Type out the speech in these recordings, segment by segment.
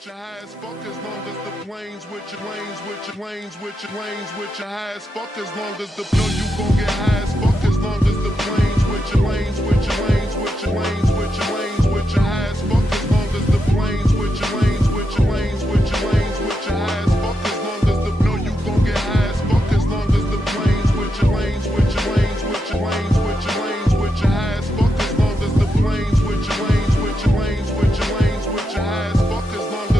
with your high as fuck as long as the planes with your lanes with your lanes with your lanes with your high as fuck as long as the no you gon' get high as fuck as long as the planes with your lanes with your lanes with your lanes with your lanes with your high as fuck as long as the planes with your lanes with your lanes with your lanes with your high as fuck as long as the no you gon' get high as fuck as long as the planes with your lanes with your lanes with your lanes with your lanes with your high as fuck as long as the planes with your lanes with your lanes with your lanes with your high as fuck as long as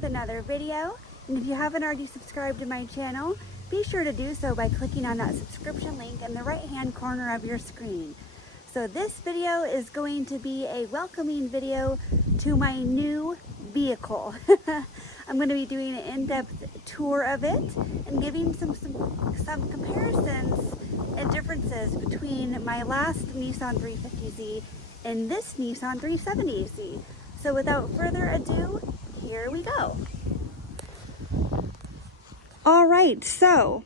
the another video, and if you haven't already subscribed to my channel, be sure to do so by clicking on that subscription link in the right hand corner of your screen. So this video is going to be a welcoming video to my new vehicle. I'm going to be doing an in-depth tour of it and giving some comparisons and differences between my last Nissan 350Z and this Nissan 370Z. So without further ado, here we go. All right, so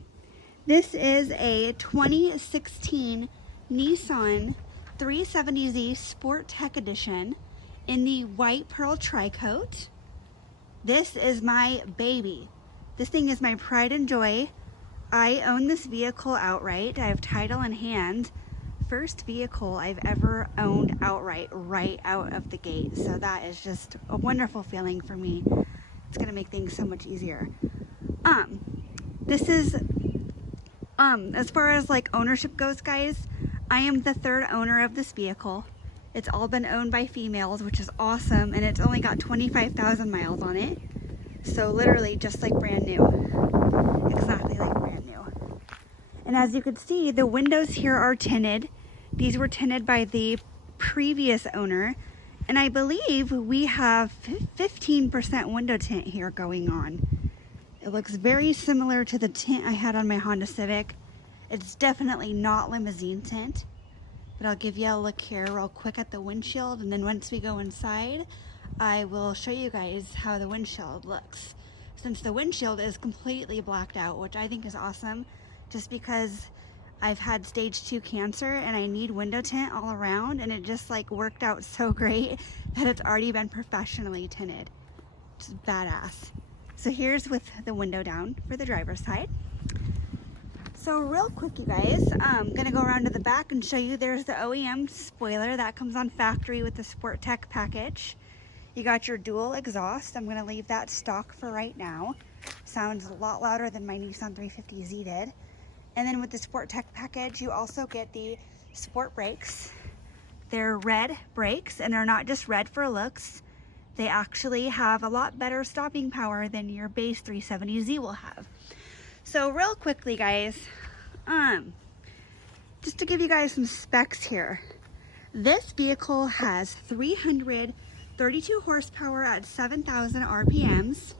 this is a 2016 Nissan 370Z Sport Tech Edition in the white pearl tri-coat. This is my baby. This thing is my pride and joy. I own this vehicle outright. I have title in hand. First vehicle I've ever owned outright, right out of the gate. So that is just a wonderful feeling for me. It's gonna make things so much easier. This is, as far as like ownership goes, guys, I am the third owner of this vehicle. It's all been owned by females, which is awesome, and it's only got 25,000 miles on it. So literally just like brand new. Exactly like brand new. And as you can see, the windows here are tinted. These were tinted by the previous owner. And I believe we have 15% window tint here going on. It looks very similar to the tint I had on my Honda Civic. It's definitely not limousine tint. But I'll give you a look here real quick at the windshield. And then once we go inside, I will show you guys how the windshield looks. Since the windshield is completely blacked out, which I think is awesome. Just because I've had stage 2 cancer and I need window tint all around, and it just like worked out so great that it's already been professionally tinted. Just badass. So here's with the window down for the driver's side. So real quick, you guys, I'm gonna go around to the back and show you there's the OEM spoiler that comes on factory with the Sport Tech package. You got your dual exhaust. I'm gonna leave that stock for right now. Sounds a lot louder than my Nissan 350Z did. And then with the Sport Tech package, you also get the sport brakes. They're red brakes, and they're not just red for looks. They actually have a lot better stopping power than your base 370Z will have. So real quickly, guys, just to give you guys some specs here. This vehicle has 332 horsepower at 7,000 RPMs.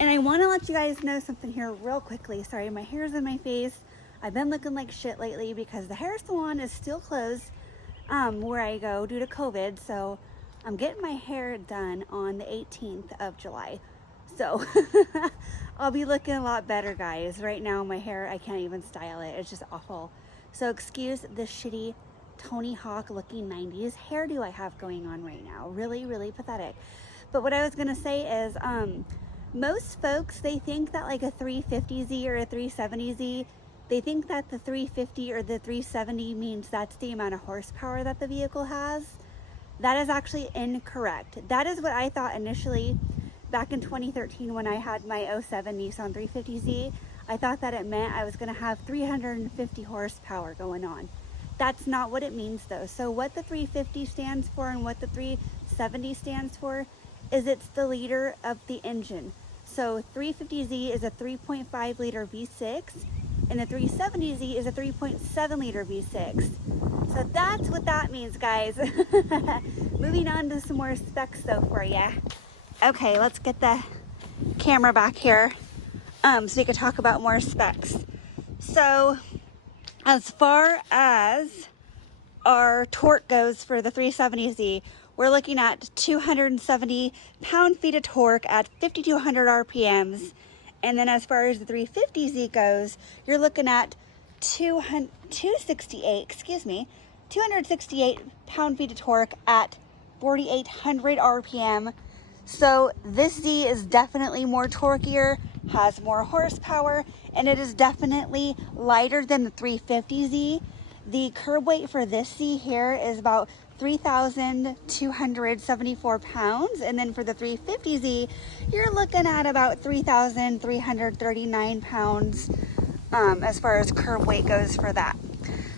And I want to let you guys know something here real quickly. Sorry, my hair's in my face. I've been looking like shit lately because the hair salon is still closed where I go due to COVID. So I'm getting my hair done on the 18th of July. So I'll be looking a lot better, guys. Right now, my hair, I can't even style it. It's just awful. So excuse the shitty Tony Hawk looking 90s hairdo I have going on right now. Really, really pathetic. But what I was going to say is, most folks, they think that like a 350Z or a 370Z, they think that the 350 or the 370 means that's the amount of horsepower that the vehicle has. That is actually incorrect. That is what I thought initially back in 2013 when I had my 07 Nissan 350Z. I thought that it meant I was going to have 350 horsepower going on. That's not what it means though. So what the 350 stands for and what the 370 stands for is it's the liter of the engine. So 350Z is a 3.5 liter V6 and the 370Z is a 3.7 liter V6. So that's what that means, guys. Moving on to some more specs though for you. Okay, let's get the camera back here. so we could talk about more specs. So as far as our torque goes for the 370Z, we're looking at 270 pound-feet of torque at 5,200 RPMs. And then as far as the 350Z goes, you're looking at 268 pound-feet of torque at 4,800 RPM. So this Z is definitely more torqueier, has more horsepower, and it is definitely lighter than the 350Z. The curb weight for this Z here is about 3,274 pounds, and then for the 350Z, you're looking at about 3,339 pounds as far as curb weight goes for that.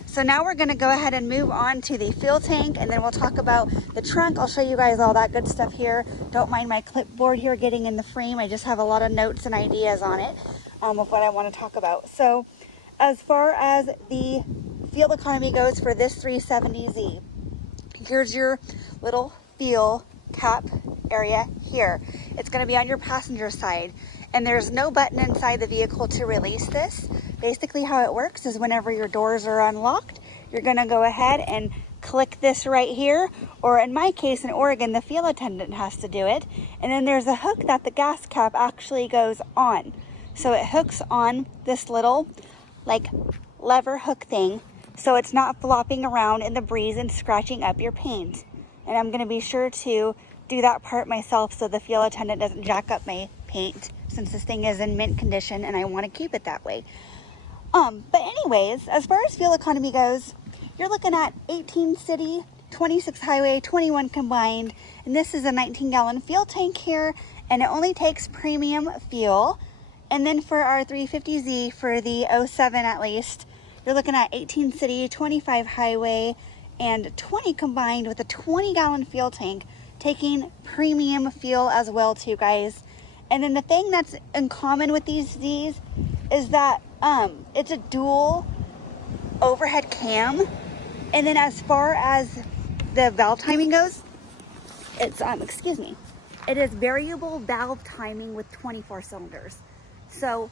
So now we're gonna go ahead and move on to the fuel tank, and then we'll talk about the trunk. I'll show you guys all that good stuff here. Don't mind my clipboard here getting in the frame. I just have a lot of notes and ideas on it of what I want to talk about. So as far as the fuel economy goes for this 370Z, here's your little fuel cap area here. It's going to be on your passenger side, and there's no button inside the vehicle to release this. Basically how it works is whenever your doors are unlocked, you're going to go ahead and click this right here, or in my case in Oregon, the fuel attendant has to do it. And then there's a hook that the gas cap actually goes on. So it hooks on this little like lever hook thing, so it's not flopping around in the breeze and scratching up your paint. And I'm going to be sure to do that part myself so the fuel attendant doesn't jack up my paint, since this thing is in mint condition and I want to keep it that way. But anyways, as far as fuel economy goes, you're looking at 18 city, 26 highway, 21 combined, and this is a 19-gallon fuel tank here, and it only takes premium fuel. And then for our 350Z, for the 07 at least, you're looking at 18 city, 25 highway, and 20 combined with a 20-gallon fuel tank, taking premium fuel as well too, guys. And then the thing that's in common with these Z's is that it's a dual overhead cam. And then as far as the valve timing goes, it's, it is variable valve timing with 24 cylinders. So,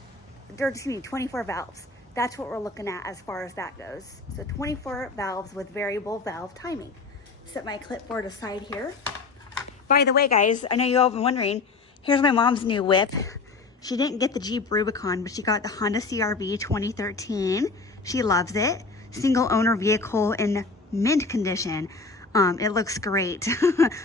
or excuse me, 24 valves. That's what we're looking at as far as that goes. So 24 valves with variable valve timing. Set my clipboard aside here. By the way, guys, I know you all have been wondering, here's my mom's new whip. She didn't get the Jeep Rubicon, but she got the Honda CR-V 2013. She loves it. Single owner vehicle in mint condition. It looks great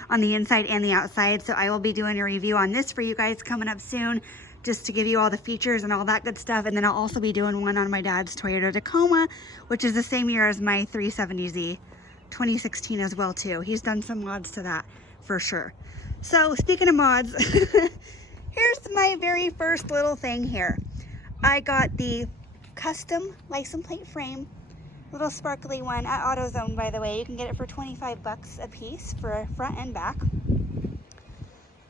on the inside and the outside. So I will be doing a review on this for you guys coming up soon, just to give you all the features and all that good stuff. And then I'll also be doing one on my dad's Toyota Tacoma, which is the same year as my 370Z, 2016 as well too. He's done some mods to that for sure. So speaking of mods, here's my very first little thing here. I got the custom license plate frame, little sparkly one at AutoZone, by the way. You can get it for 25 bucks a piece for front and back.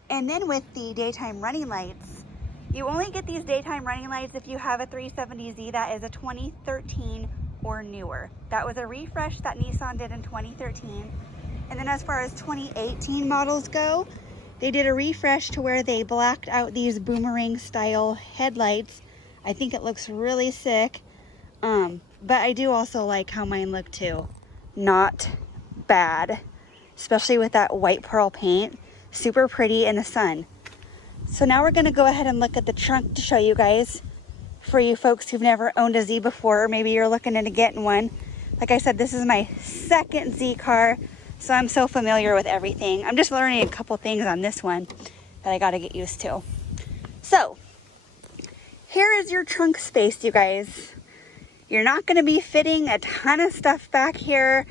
And then with the daytime running lights, you only get these daytime running lights if you have a 370Z that is a 2013 or newer. That was a refresh that Nissan did in 2013. And then as far as 2018 models go, they did a refresh to where they blacked out these boomerang style headlights. I think it looks really sick. But I do also like how mine look too. Not bad, especially with that white pearl paint. Super pretty in the sun. So now we're gonna go ahead and look at the trunk to show you guys, for you folks who've never owned a Z before, or maybe you're looking into getting one. Like I said, this is my second Z car, so I'm so familiar with everything. I'm just learning a couple things on this one that I gotta get used to. So, here is your trunk space, you guys. You're not gonna be fitting a ton of stuff back here.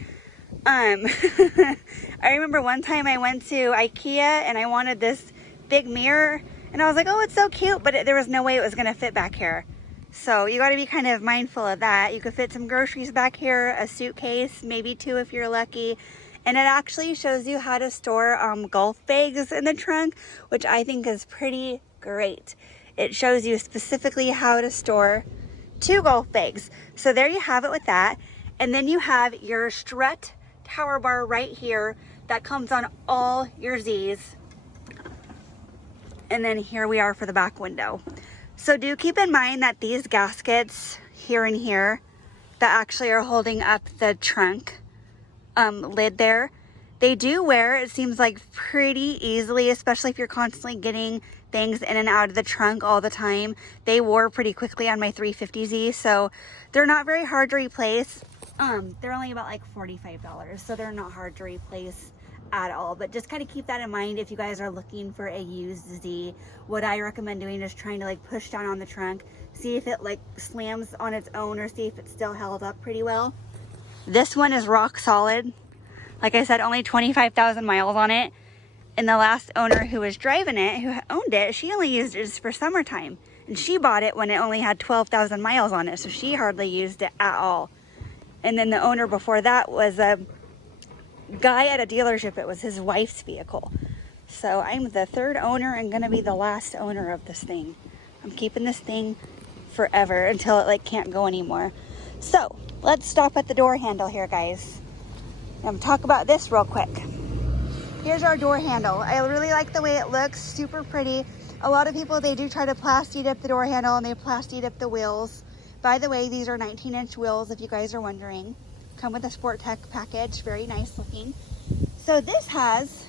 I remember one time I went to IKEA and I wanted this big mirror, and I was like, oh, it's so cute, but there was no way it was gonna fit back here. So you gotta be kind of mindful of that. You could fit some groceries back here, a suitcase, maybe two if you're lucky. And it actually shows you how to store golf bags in the trunk, which I think is pretty great. It shows you specifically how to store 2 golf bags. So there you have it with that. And then you have your Strut Tower Bar right here that comes on all your Z's. And then here we are for the back window. So do keep in mind that these gaskets here and here that actually are holding up the trunk lid there, they do wear, it seems like, pretty easily, especially if you're constantly getting things in and out of the trunk all the time. They wore pretty quickly on my 350Z, so they're not very hard to replace. They're only about like $45, so they're not hard to replace at all. But just kind of keep that in mind if you guys are looking for a used Z. What I recommend doing is trying to like push down on the trunk, see if it like slams on its own or see if it's still held up pretty well. This one is rock solid. Like I said, only 25,000 miles on it. And the last owner who was driving it, who owned it, she only used it just for summertime. And she bought it when it only had 12,000 miles on it, so she hardly used it at all. And then the owner before that was a guy at a dealership. It was his wife's vehicle. So I'm the third owner and gonna be the last owner of this thing. I'm keeping this thing forever until it like can't go anymore. So let's stop at the door handle here, guys. I'm talk about this real quick. Here's our door handle. I really like the way it looks, super pretty. A lot of people, they do try to plasti dip the door handle and they plasti dip the wheels. By the way, these are 19-inch wheels, if you guys are wondering. Come with a Sport Tech package, very nice looking. So this has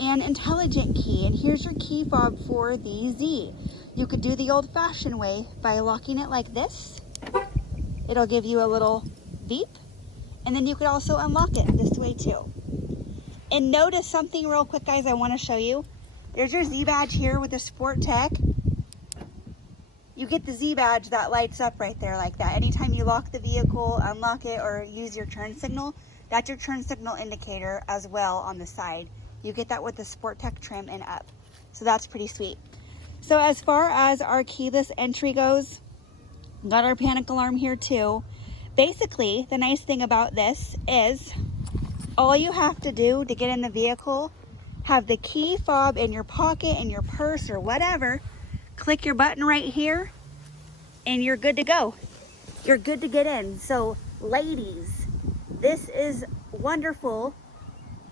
an intelligent key, and here's your key fob for the Z. You could do the old-fashioned way by locking it like this. It'll give you a little beep, and then you could also unlock it this way too. And notice something real quick, guys, I want to show you. There's your Z badge here with the Sport Tech. You get the Z badge that lights up right there like that. Anytime you lock the vehicle, unlock it, or use your turn signal, that's your turn signal indicator as well on the side. You get that with the Sport Tech trim and up. So that's pretty sweet. So as far as our keyless entry goes, got our panic alarm here too. Basically, the nice thing about this is all you have to do to get in the vehicle, have the key fob in your pocket, in your purse, or whatever. Click your button right here, and you're good to go. You're good to get in. So, ladies, this is wonderful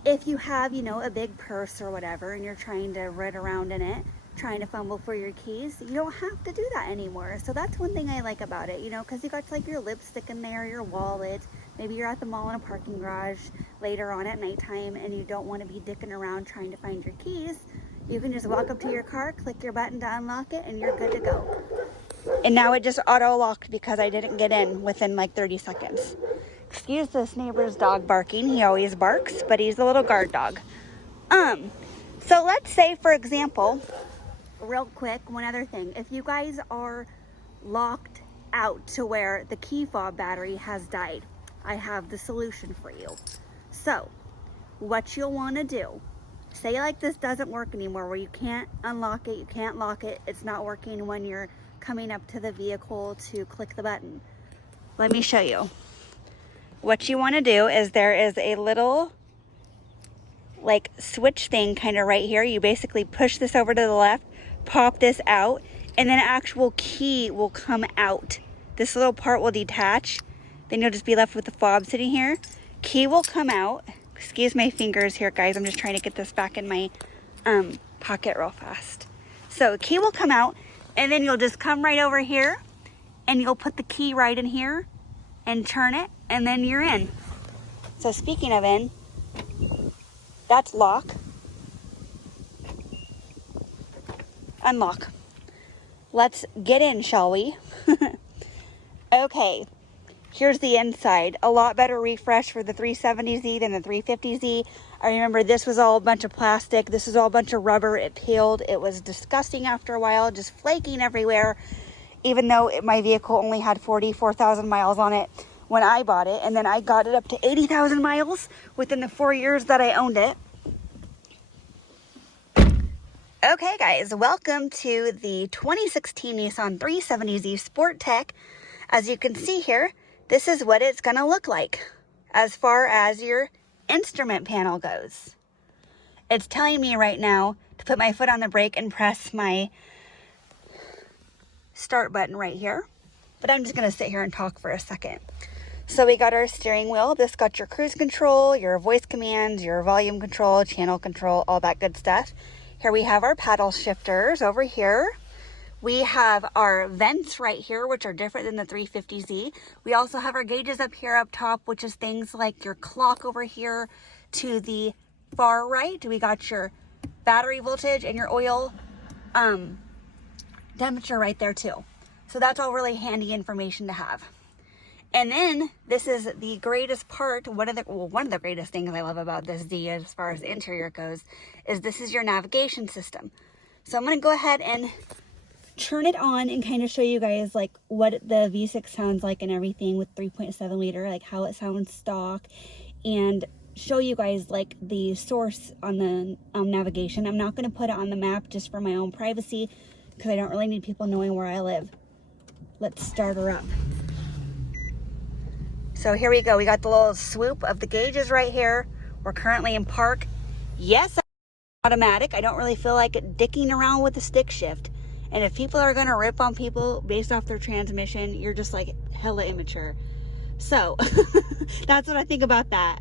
if you have, you know, a big purse or whatever, and you're trying to run around in it, trying to fumble for your keys. You don't have to do that anymore. So that's one thing I like about it, you know, because you got like your lipstick in there, your wallet. Maybe you're at the mall in a parking garage later on at nighttime and you don't want to be dicking around trying to find your keys. You can just walk up to your car, click your button to unlock it, and you're good to go. And now it just auto-locked because I didn't get in within like 30 seconds. Excuse this neighbor's dog barking. He always barks, but he's a little guard dog. So let's say, for example, real quick, one other thing. If you guys are locked out to where the key fob battery has died, I have the solution for you. So what you'll want to do, say like this doesn't work anymore, where you can't unlock it, you can't lock it, it's not working when you're coming up to the vehicle to click the button. Let me show you. What you want to do is there is a little like switch thing kind of right here. You basically push this over to the left, pop this out, and then an actual key will come out. This little part will detach. Then you'll just be left with the fob sitting here. Key will come out. Excuse my fingers here, guys. I'm just trying to get this back in my pocket real fast. So key will come out, and then you'll just come right over here, and you'll put the key right in here, and turn it, and then you're in. So speaking of in, that's lock. Unlock. Let's get in, shall we? Okay. Here's the inside. A lot better refresh for the 370Z than the 350Z. I remember this was all a bunch of plastic. This was all a bunch of rubber. It peeled. It was disgusting after a while, just flaking everywhere, even though my vehicle only had 44,000 miles on it when I bought it. And then I got it up to 80,000 miles within the 4 years that I owned it. Okay, guys, welcome to the 2016 Nissan 370Z Sport Tech. As you can see here, this is what it's going to look like as far as your instrument panel goes. It's telling me right now to put my foot on the brake and press my start button right here. But I'm just going to sit here and talk for a second. So we got our steering wheel. This got your cruise control, your voice commands, your volume control, channel control, all that good stuff. Here we have our paddle shifters over here. We have our vents right here, which are different than the 350Z. We also have our gauges up here up top, which is things like your clock over here. To the far right, we got your battery voltage and your oil temperature right there too. So that's all really handy information to have. And then this is the greatest part, one of the greatest things I love about this Z as far as the interior goes, is this is your navigation system. So I'm going to go ahead and turn it on and kind of show you guys like what the V6 sounds like and everything with 3.7 liter, like how it sounds stock, and show you guys like the source on the navigation. I'm not going to put it on the map just for my own privacy because I don't really need people knowing where I live. Let's start her up. So here we go. We got the little swoop of the gauges right here. We're currently in park. Yes, automatic. I don't really feel like dicking around with the stick shift. And if people are going to rip on people based off their transmission, you're just like hella immature. So that's what I think about that.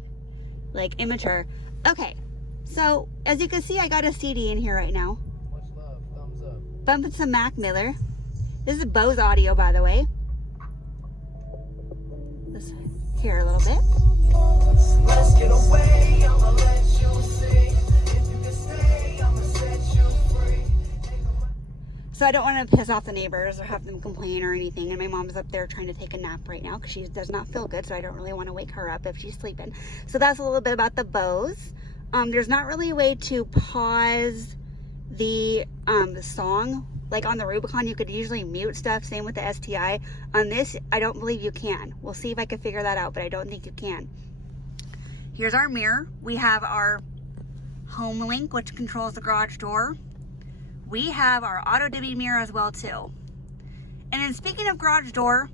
Like immature. Okay. So as you can see, I got a CD in here right now. Much love. Thumbs up. Bumping some Mac Miller. This is Bose audio, by the way. Let's hear a little bit. Let's get away. I'ma let you see. If you can stay, I'ma set you free. So I don't want to piss off the neighbors or have them complain or anything. And my mom's up there trying to take a nap right now because she does not feel good. So I don't really want to wake her up if she's sleeping. So that's a little bit about the Bose. There's not really a way to pause the song. Like on the Rubicon, you could usually mute stuff. Same with the STI. On this, I don't believe you can. We'll see if I can figure that out, but I don't think you can. Here's our mirror. We have our home link, which controls the garage door. We have our auto dimming mirror as well too. And then speaking of garage door,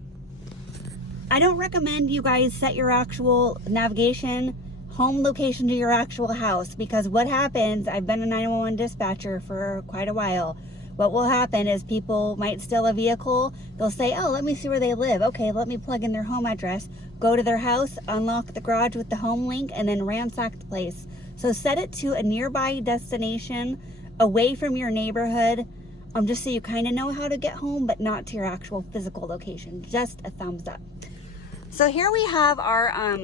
I don't recommend you guys set your actual navigation home location to your actual house, because what happens, I've been a 911 dispatcher for quite a while. What will happen is people might steal a vehicle. They'll say, oh, let me see where they live. Okay, let me plug in their home address, go to their house, unlock the garage with the home link, and then ransack the place. So set it to a nearby destination away from your neighborhood, just so you kind of know how to get home, but not to your actual physical location. Just a thumbs up. So here we have our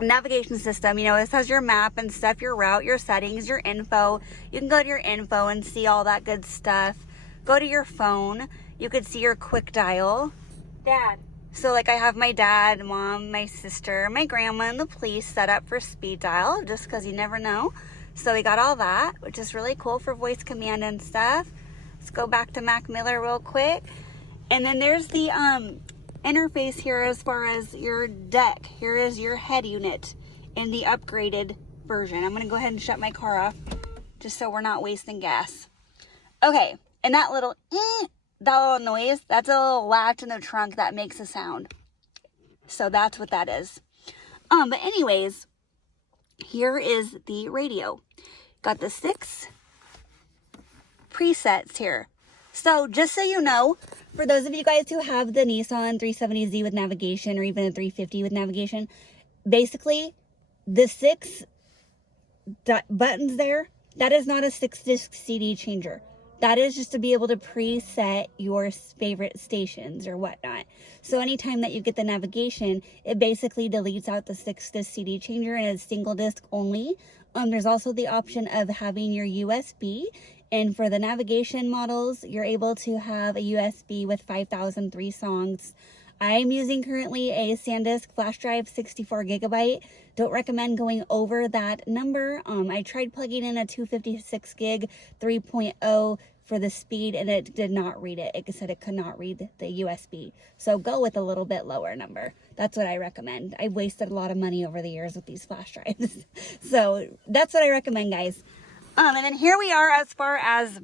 navigation system. You know, this has your map and stuff, your route, your settings, your info. You can go to your info and see all that good stuff. Go to your phone. You could see your quick dial. Dad. So like I have my dad, mom, my sister, my grandma, and the police set up for speed dial, just because you never know. So we got all that, which is really cool for voice command and stuff. Let's go back to Mac Miller real quick. And then there's the interface here as far as your deck. Here is your head unit in the upgraded version. I'm going to go ahead and shut my car off just so we're not wasting gas. Okay, and that little noise, that's a little latch in the trunk that makes a sound. So that's what that is. But anyways, here is the radio. Got the 6 presets here. So just so you know, for those of you guys who have the Nissan 370Z with navigation, or even a 350 with navigation, basically the 6 buttons there, that is not a 6-disc CD changer. That is just to be able to preset your favorite stations or whatnot. So anytime that you get the navigation, it basically deletes out the 6-disc CD changer and it's single disc only. There's also the option of having your USB. And for the navigation models, you're able to have a USB with 5,003 songs. I'm using currently a SanDisk flash drive, 64 gigabyte. Don't recommend going over that number. I tried plugging in a 256 gig 3.0 for the speed, and it did not read it. It said it could not read the USB. So go with a little bit lower number. That's what I recommend. I've wasted a lot of money over the years with these flash drives. So that's what I recommend, guys. And then here we are as far as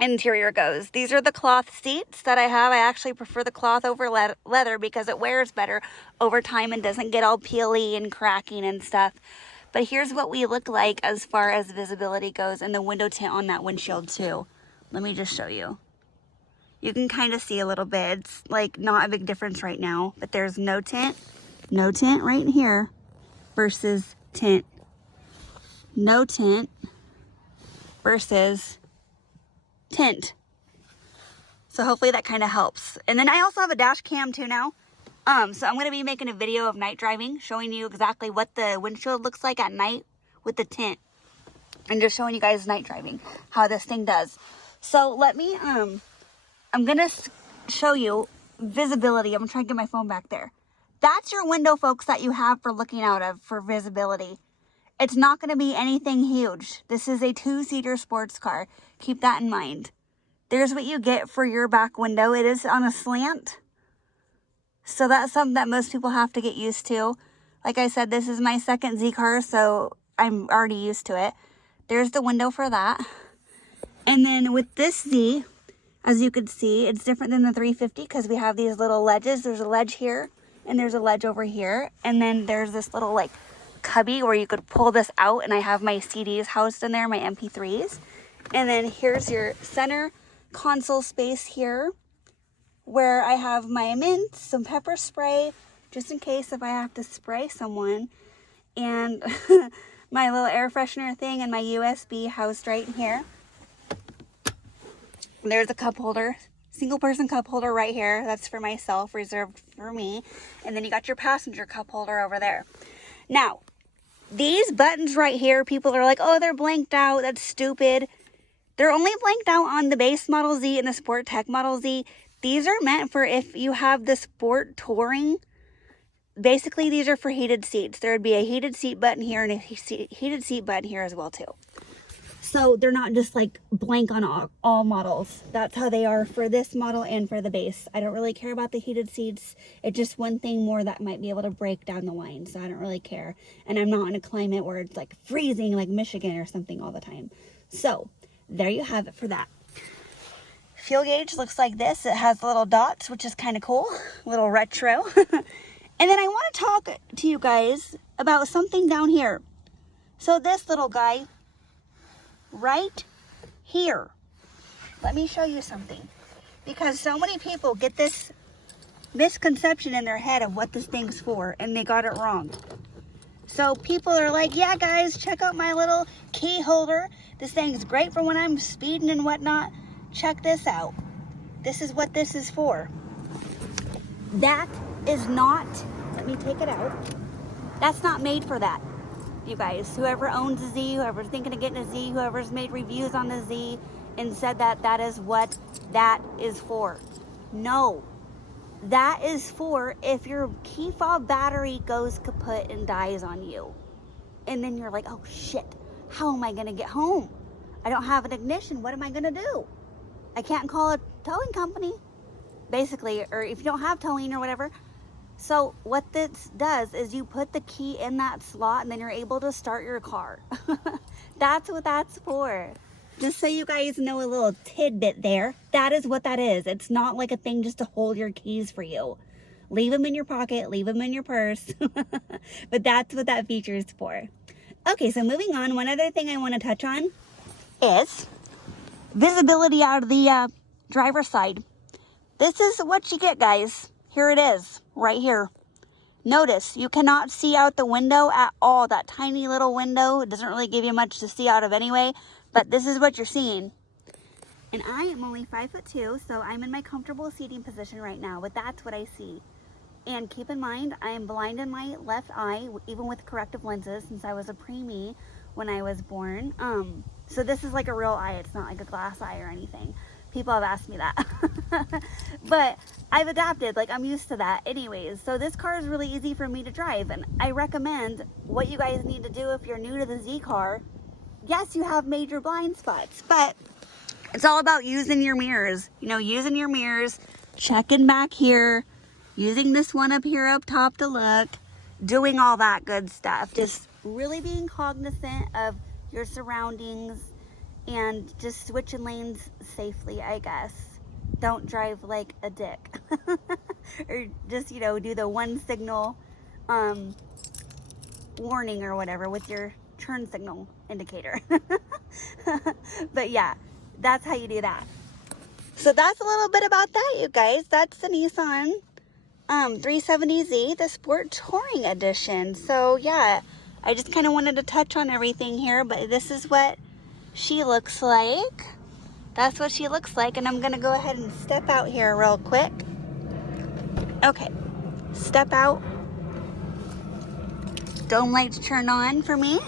interior goes. These are the cloth seats that I have. I actually prefer the cloth over leather because it wears better over time and doesn't get all peely and cracking and stuff. But here's what we look like as far as visibility goes, and the window tint on that windshield too. Let me just show you. You can kind of see a little bit. It's like not a big difference right now, but there's no tint right in here versus tint. No tint versus tint. So hopefully that kind of helps. And then I also have a dash cam too now. So I'm going to be making a video of night driving, showing you exactly what the windshield looks like at night with the tint. And just showing you guys night driving, how this thing does. So let me, I'm going to show you visibility. I'm trying to get my phone back there. That's your window, folks, that you have for looking out of for visibility. It's not going to be anything huge. This is a 2-seater sports car. Keep that in mind. There's what you get for your back window. It is on a slant. So that's something that most people have to get used to. Like I said, this is my second Z car, so I'm already used to it. There's the window for that. And then with this Z, as you can see, it's different than the 350 because we have these little ledges. There's a ledge here and there's a ledge over here. And then there's this little like cubby where you could pull this out, and I have my CDs housed in there, my MP3s. And then here's your center console space here where I have my mints, some pepper spray, just in case if I have to spray someone, and my little air freshener thing and my USB housed right here. There's a cup holder, single person cup holder right here. That's for myself, reserved for me. And then you got your passenger cup holder over there. Now, these buttons right here, people are like, oh, they're blanked out. That's stupid. They're only blanked out on the base Model Z and the Sport Tech Model Z. These are meant for if you have the Sport Touring. Basically, these are for heated seats. There would be a heated seat button here and a heated seat button here as well, too. So they're not just like blank on all models. That's how they are for this model and for the base. I don't really care about the heated seats. It's just one thing more that might be able to break down the line. So I don't really care. And I'm not in a climate where it's like freezing like Michigan or something all the time. So there you have it for that. Fuel gauge looks like this. It has little dots, which is kind of cool. A little retro. And then I want to talk to you guys about something down here. So this little guy right here. Let me show you something. Because so many people get this misconception in their head of what this thing's for, and they got it wrong. So people are like, yeah guys, check out my little key holder. This thing's great for when I'm speeding and whatnot. Check this out. This is what this is for. That is not, let me take it out. That's not made for that, you guys. Whoever owns a Z, whoever's thinking of getting a Z, whoever's made reviews on the Z and said that that is what that is for. No, that is for if your key fob battery goes kaput and dies on you. And then you're like, oh shit, how am I gonna get home? I don't have an ignition, what am I gonna do? I can't call a towing company, basically, or if you don't have towing or whatever. So what this does is you put the key in that slot and then you're able to start your car. That's what that's for. Just so you guys know a little tidbit there, that is what that is. It's not like a thing just to hold your keys for you. Leave them in your pocket, leave them in your purse. But that's what that feature is for. Okay, so moving on, one other thing I want to touch on is visibility out of the driver's side. This is what you get, guys. Here it is, right here. Notice, you cannot see out the window at all. That tiny little window, it doesn't really give you much to see out of anyway, but this is what you're seeing. And I am only 5'2", so I'm in my comfortable seating position right now, but that's what I see. And keep in mind, I am blind in my left eye, even with corrective lenses, since I was a preemie when I was born. So this is like a real eye. It's not like a glass eye or anything. People have asked me that. But I've adapted, like I'm used to that anyways. So this car is really easy for me to drive, and I recommend what you guys need to do if you're new to the Z car. Yes, you have major blind spots, but it's all about using your mirrors. You know, using your mirrors, checking back here, using this one up here up top to look, doing all that good stuff. Just really being cognizant of your surroundings and just switching lanes safely, I guess. Don't drive like a dick. Or just, you know, do the one signal warning or whatever with your turn signal indicator. But yeah, that's how you do that. So that's a little bit about that, you guys. That's the Nissan 370Z, the Sport Touring Edition. So yeah, I just kind of wanted to touch on everything here, but this is what she looks like. that's what she looks like. And I'm gonna go ahead and step out here real quick. Okay, step out. Dome lights turn on for me.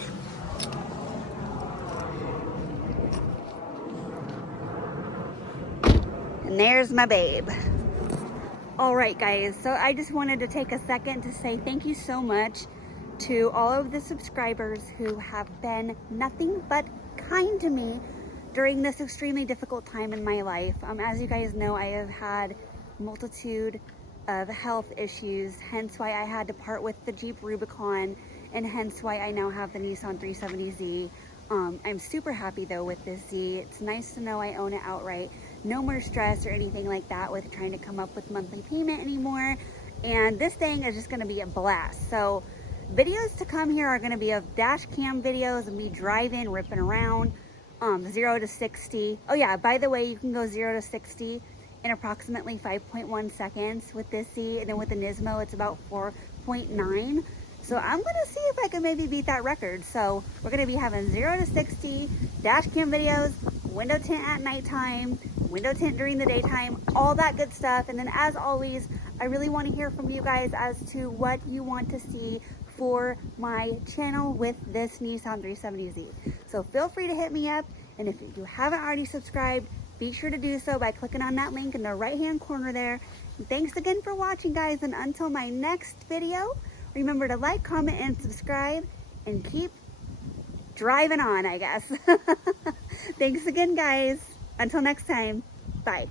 And there's my babe. All right, guys, so I just wanted to take a second to say thank you so much to all of the subscribers who have been nothing but kind to me during this extremely difficult time in my life. As you guys know, I have had multitude of health issues, hence why I had to part with the Jeep Rubicon, and hence why I now have the Nissan 370Z. I'm super happy though with this Z. It's nice to know I own it outright. No more stress or anything like that with trying to come up with monthly payment anymore. And this thing is just gonna be a blast. So videos to come here are gonna be of dash cam videos of me driving, ripping around, 0 to 60. Oh yeah, by the way, you can go 0 to 60 in approximately 5.1 seconds with this Z, and then with the Nismo, it's about 4.9. So I'm gonna see if I can maybe beat that record. So we're gonna be having 0 to 60 dash cam videos, window tint at nighttime, window tint during the daytime, all that good stuff. And then as always, I really want to hear from you guys as to what you want to see for my channel with this Nissan 370Z. So feel free to hit me up, and if you haven't already subscribed, be sure to do so by clicking on that link in the right hand corner there. And thanks again for watching, guys, and until my next video, remember to like, comment, and subscribe, and keep driving on, I guess. Thanks again, guys. Until next time, bye.